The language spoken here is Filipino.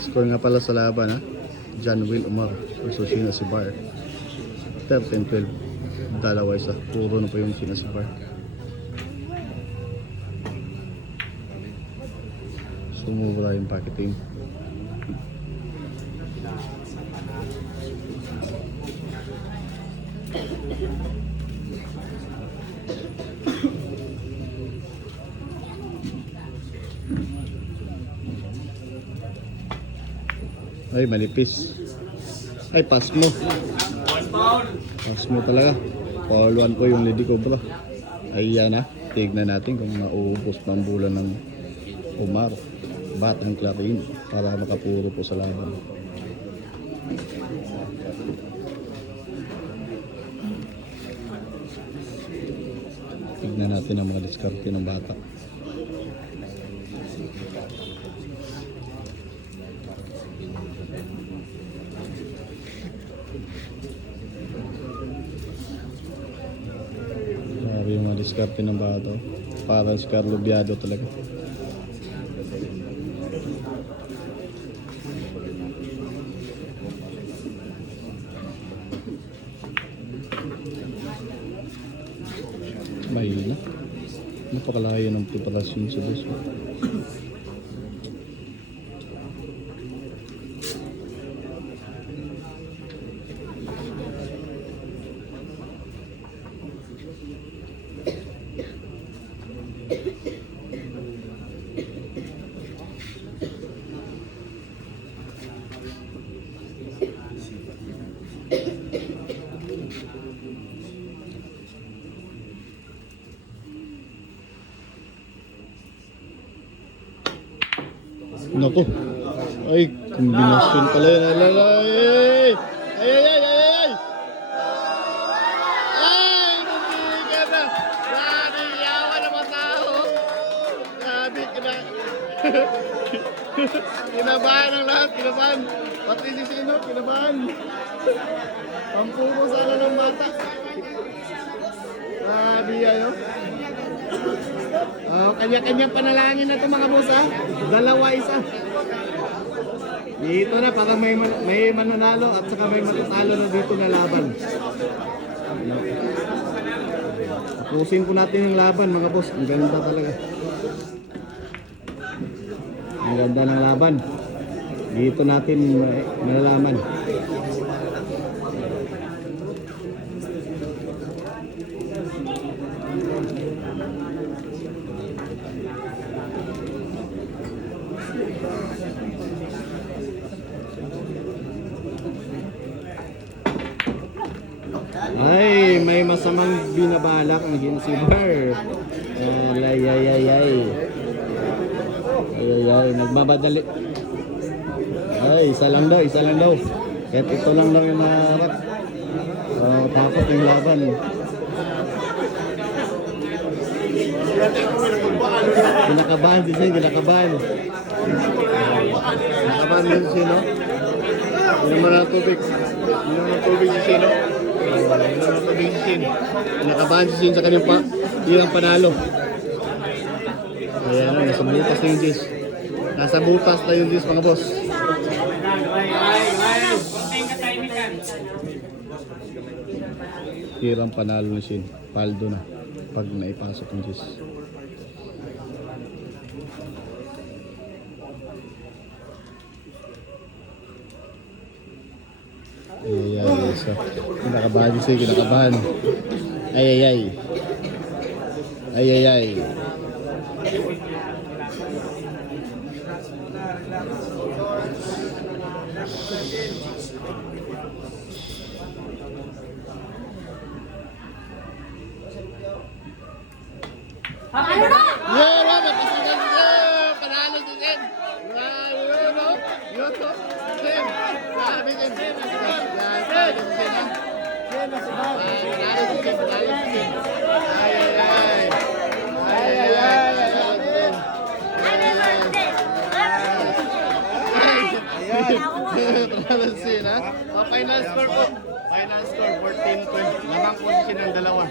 Score nga pala sa laban ha. John Will Umar versus Sheena Sibar. 13-12. Dalawa isa. Puro na po yung Sheena Sibar. Sumubra yung packet team. Ay, manipis. Ay, pass mo. Pass mo talaga. Foul 1 po yung Lady Cobra. Ay, yan ha. Tignan natin kung mauubos pang bulan ng Umar. Batang Clarin para makapuro po sa laban. Tignan natin ang mga diskarte ng bata. Sabi yung mga diskarte ng bata. Parang si Carlo Biado talaga. Mahina. Napakalayo ng preparasyon sa dos. Naku. Ay, kombinasyon pala yun. Ay, ay, ay, ay. Ay, bumigyan na. Grabe, yawa naman tao. Grabe, kinabahan ang lahat, kinabahan. Pati si Sino, kinabahan. Pampupo sana ng bata. Grabe, ayo. Kanya-kanyang panalangin na ito mga boss ha. Dalawa isa. Dito na para may mananalo at saka may matatalo na dito na laban. Tapusin po natin yung laban mga boss. Ang ganda talaga. Ang ganda ng laban. Dito natin nalalaman. Ay, may masamang binabalak ang Ginsibar. Ay, ay, ay, ay. Ay, ay, ay, nagmamadali. Ay, isa lang daw. Kahit ito lang yung naharap. Tapos yung laban. Kinakabahan din siya, kinakabahan. Kinakabahan din siya, no? Hindi naman ang tubig. Hindi naman ang tubig si Sino. Nakabahan si Sin sa kanyang ilang panalo. Ayan na, nasa butas na yung Jis. Nasa butas na yung Jis mga boss. Hirang panalo ni Sin. Paldo na pag naipasok yung Jis. Ay, ay, ay. So, kinakabahan siya, kinakabahan. Ay, ay, ay. Ay, ay, ay. Ano na? Yeah, Robert, panalo si Sin. Yun, no? Yun, no? Sin. Sabi Sin. Sabi Sin, ha? Panalo si Sin, panalo si Sin. Ay, ay, ay. Ay, ay, ay. Panalo si Sin, ha? Final score po. Final score, 14-12. Lamang po si Sin ng dalawa.